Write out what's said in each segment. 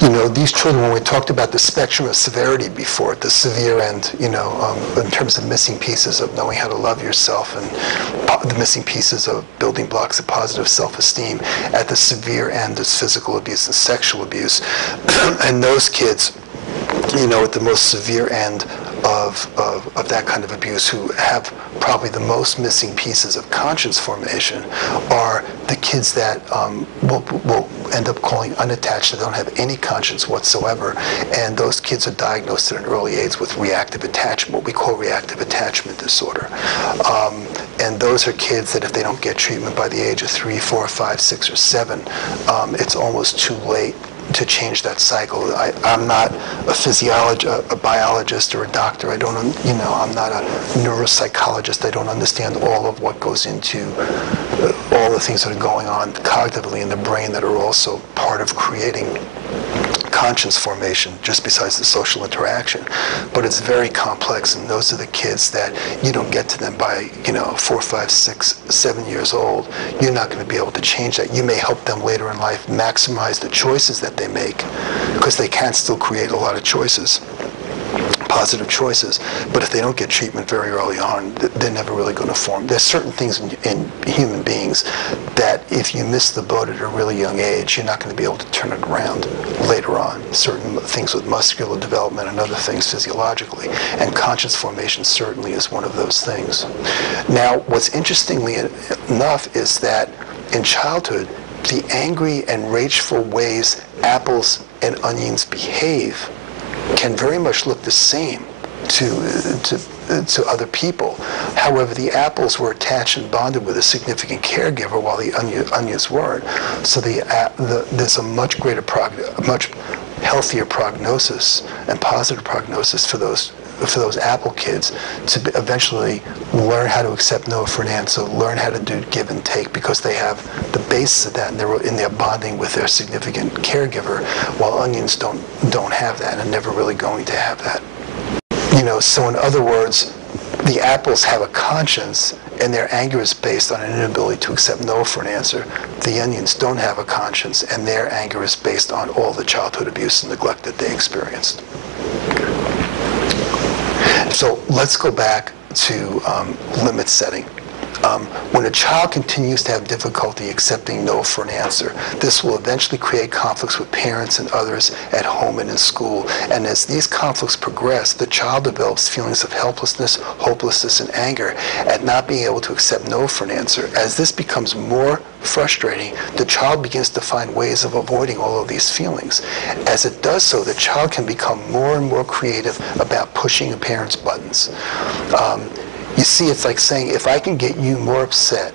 You know, these children, when we talked about the spectrum of severity before, at the severe end, you know, in terms of missing pieces of knowing how to love yourself and the missing pieces of building blocks of positive self-esteem, at the severe end is physical abuse and sexual abuse. And those kids, you know, at the most severe end of that kind of abuse, who have probably the most missing pieces of conscience formation, are the kids that will end up calling unattached, that don't have any conscience whatsoever. And those kids are diagnosed at an early age with reactive attachment, what we call reactive attachment disorder. And those are kids that if they don't get treatment by the age of 3, 4, 5, 6, or 7, it's almost too late to change that cycle. I'm not a physiologist, a biologist, or a doctor. I don't, you know, I'm not a neuropsychologist. I don't understand all of what goes into all the things that are going on cognitively in the brain that are also part of creating conscience formation, just besides the social interaction. But it's very complex, and those are the kids that you don't get to them by, you know, 4, 5, 6, 7 years old. You're not going to be able to change that. You may help them later in life maximize the choices that they make, because they can still create a lot of choices, positive choices. But if they don't get treatment very early on, they're never really going to form. There's certain things in human beings that if you miss the boat at a really young age, you're not going to be able to turn it around later on. Certain things with muscular development and other things physiologically. And conscience formation certainly is one of those things. Now, what's interestingly enough is that in childhood, the angry and rageful ways apples and onions behave can very much look the same to other people. However, the apples were attached and bonded with a significant caregiver, while the onions weren't. So there's a much greater, much healthier prognosis and positive prognosis for those apple kids to eventually learn how to accept no for an answer, learn how to do give and take, because they have the basis of that, and they're in their bonding with their significant caregiver, while onions don't have that, and never really going to have that. You know, so in other words, the apples have a conscience, and their anger is based on an inability to accept no for an answer. The onions don't have a conscience, and their anger is based on all the childhood abuse and neglect that they experienced. So let's go back to limit setting. When a child continues to have difficulty accepting no for an answer, this will eventually create conflicts with parents and others at home and in school. And as these conflicts progress, the child develops feelings of helplessness, hopelessness, and anger at not being able to accept no for an answer. As this becomes more frustrating, the child begins to find ways of avoiding all of these feelings. As it does so, the child can become more and more creative about pushing a parent's buttons. You see, it's like saying, if I can get you more upset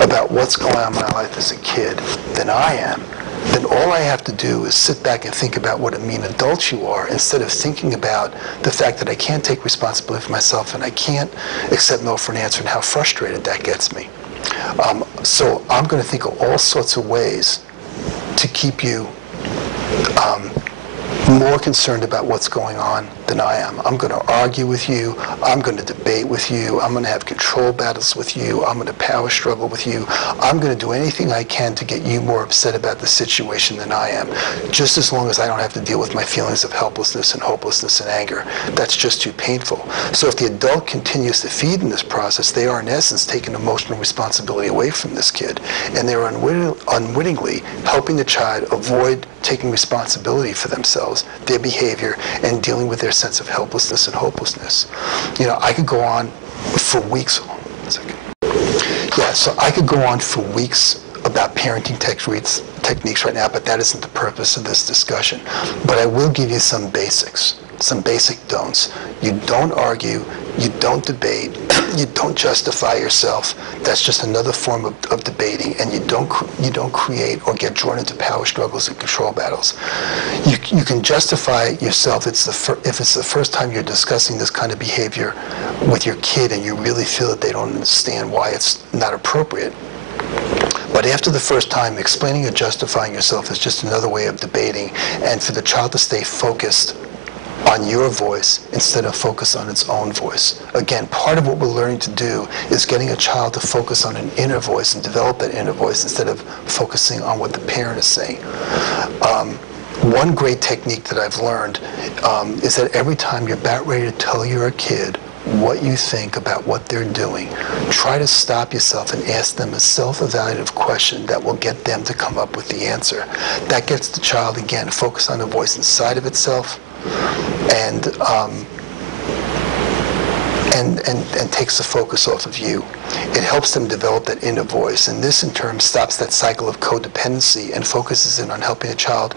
about what's going on in my life as a kid than I am, then all I have to do is sit back and think about what a mean adult you are, instead of thinking about the fact that I can't take responsibility for myself and I can't accept no for an answer, and how frustrated that gets me. So I'm going to think of all sorts of ways to keep you more concerned about what's going on than I am. I'm going to argue with you. I'm going to debate with you. I'm going to have control battles with you. I'm going to power struggle with you. I'm going to do anything I can to get you more upset about the situation than I am, just as long as I don't have to deal with my feelings of helplessness and hopelessness and anger. That's just too painful. So if the adult continues to feed in this process, they are in essence taking emotional responsibility away from this kid, and they're unwittingly helping the child avoid taking responsibility for themselves, their behavior, and dealing with their sense of helplessness and hopelessness. You know, I could go on for weeks. One second. Yeah, so I could go on for weeks about parenting techniques right now, but that isn't the purpose of this discussion. But I will give you some basics, some basic don'ts. You don't argue, you don't debate, you don't justify yourself. That's just another form of debating, and you don't create or get drawn into power struggles and control battles. You can justify yourself if it's the first time you're discussing this kind of behavior with your kid and you really feel that they don't understand why it's not appropriate. But after the first time, explaining or justifying yourself is just another way of debating, and for the child to stay focused on your voice instead of focus on its own voice. Again, part of what we're learning to do is getting a child to focus on an inner voice and develop that inner voice instead of focusing on what the parent is saying. One great technique that I've learned is that every time you're about ready to tell your kid what you think about what they're doing, try to stop yourself and ask them a self-evaluative question that will get them to come up with the answer. That gets the child, again, focused on the voice inside of itself, and takes the focus off of you. It helps them develop that inner voice, and this in turn stops that cycle of codependency and focuses in on helping a child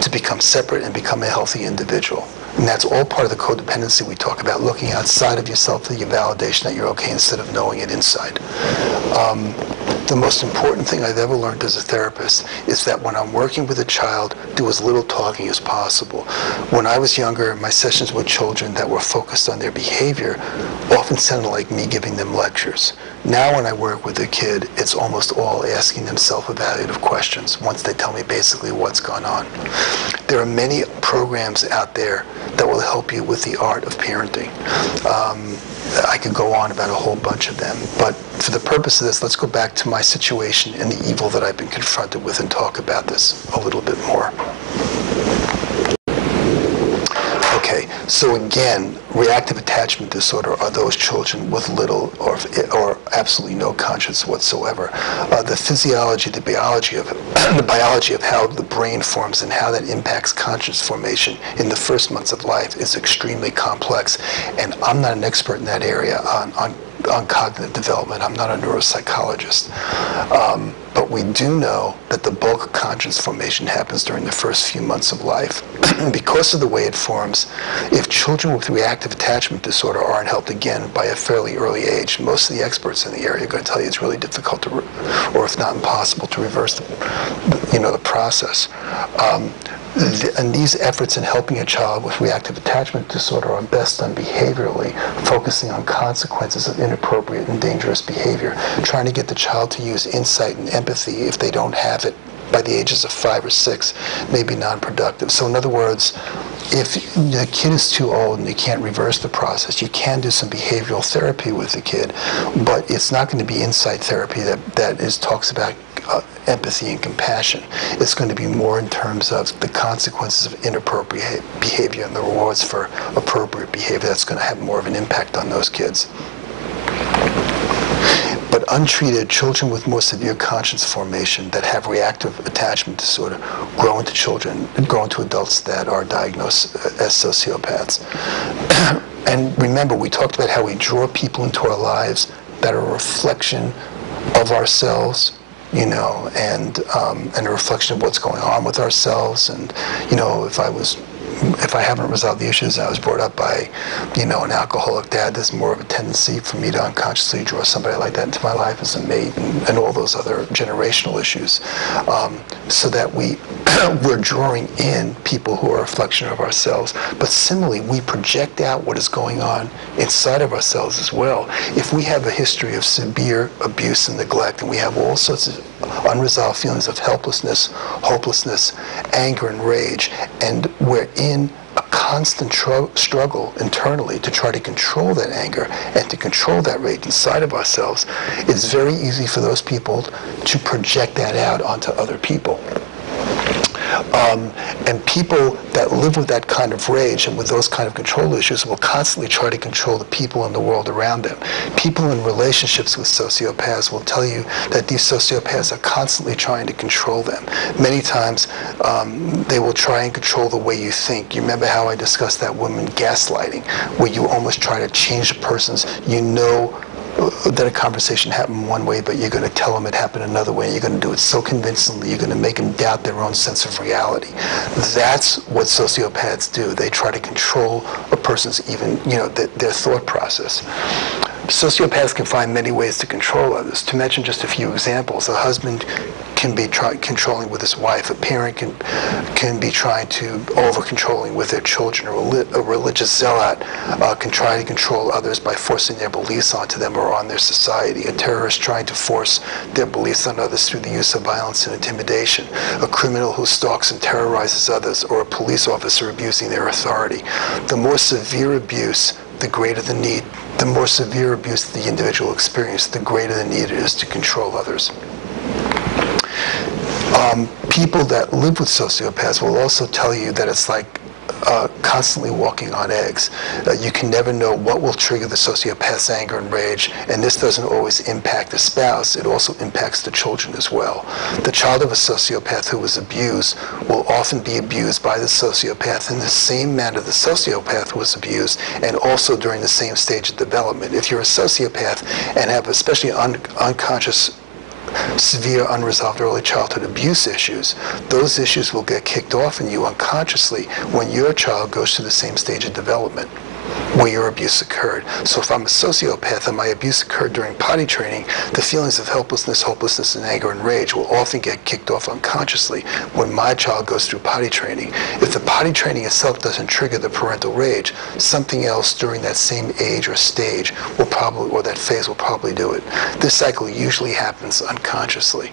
to become separate and become a healthy individual. And that's all part of the codependency we talk about, looking outside of yourself for your validation that you're okay instead of knowing it inside. The most important thing I've ever learned as a therapist is that when I'm working with a child, do as little talking as possible. When I was younger, my sessions with children that were focused on their behavior often sounded like me giving them lectures. Now when I work with a kid, it's almost all asking them self-evaluative questions once they tell me basically what's gone on. There are many programs out there that will help you with the art of parenting. I could go on about a whole bunch of them, but for the purpose of this, let's go back to my situation and the evil that I've been confronted with and talk about this a little bit more. Okay, so again, reactive attachment disorder are those children with little or absolutely no conscience whatsoever. The physiology, the biology of how the brain forms and how that impacts conscience formation in the first months of life is extremely complex, and I'm not an expert in that area on cognitive development. I'm not a neuropsychologist. But we do know that the bulk of conscience formation happens during the first few months of life. Because of the way it forms, if children with reactive attachment disorder aren't helped again by a fairly early age, most of the experts in the area are going to tell you it's really difficult to, or if not impossible, to reverse the process. And these efforts in helping a child with reactive attachment disorder are best done behaviorally, focusing on consequences of inappropriate and dangerous behavior, trying to get the child to use insight and empathy if they don't have it by the ages of 5 or 6, may be non-productive. So in other words, if the kid is too old and you can't reverse the process, you can do some behavioral therapy with the kid, but it's not going to be insight therapy that talks about empathy and compassion. It's going to be more in terms of the consequences of inappropriate behavior and the rewards for appropriate behavior that's going to have more of an impact on those kids. But untreated, children with more severe conscience formation that have reactive attachment disorder grow into adults that are diagnosed as sociopaths. And remember, we talked about how we draw people into our lives that are a reflection of ourselves, and a reflection of what's going on with ourselves. And, if I haven't resolved the issues, I was brought up by, an alcoholic dad, there's more of a tendency for me to unconsciously draw somebody like that into my life as a mate, and all those other generational issues. So that we're drawing in people who are a reflection of ourselves. But similarly, we project out what is going on inside of ourselves as well. If we have a history of severe abuse and neglect, and we have all sorts of unresolved feelings of helplessness, hopelessness, anger, and rage, and we're in a constant struggle internally to try to control that anger and to control that rage inside of ourselves, it's very easy for those people to project that out onto other people. And people that live with that kind of rage and with those kind of control issues will constantly try to control the people in the world around them. People in relationships with sociopaths will tell you that these sociopaths are constantly trying to control them. Many times they will try and control the way you think. You remember how I discussed that woman gaslighting, where you almost try to change a person's, that a conversation happened one way, but you're going to tell them it happened another way. You're going to do it so convincingly, you're going to make them doubt their own sense of reality. That's what sociopaths do. They try to control a person's their thought process. Sociopaths can find many ways to control others. To mention just a few examples, a husband can be controlling with his wife. A parent can be trying to over-controlling with their children. A religious zealot can try to control others by forcing their beliefs onto them or on their society. A terrorist trying to force their beliefs on others through the use of violence and intimidation. A criminal who stalks and terrorizes others, or a police officer abusing their authority. The more severe abuse, the greater the need. The more severe abuse the individual experiences, the greater the need it is to control others. People that live with sociopaths will also tell you that it's like constantly walking on eggs. You can never know what will trigger the sociopath's anger and rage, and this doesn't always impact the spouse, it also impacts the children as well. The child of a sociopath who was abused will often be abused by the sociopath in the same manner the sociopath was abused, and also during the same stage of development. If you're a sociopath and have especially unconscious severe unresolved early childhood abuse issues, those issues will get kicked off in you unconsciously when your child goes through the same stage of development where your abuse occurred. So if I'm a sociopath and my abuse occurred during potty training, the feelings of helplessness, hopelessness, and anger and rage will often get kicked off unconsciously when my child goes through potty training. If the potty training itself doesn't trigger the parental rage, something else during that same age or stage will probably, or that phase will probably do it. This cycle usually happens unconsciously.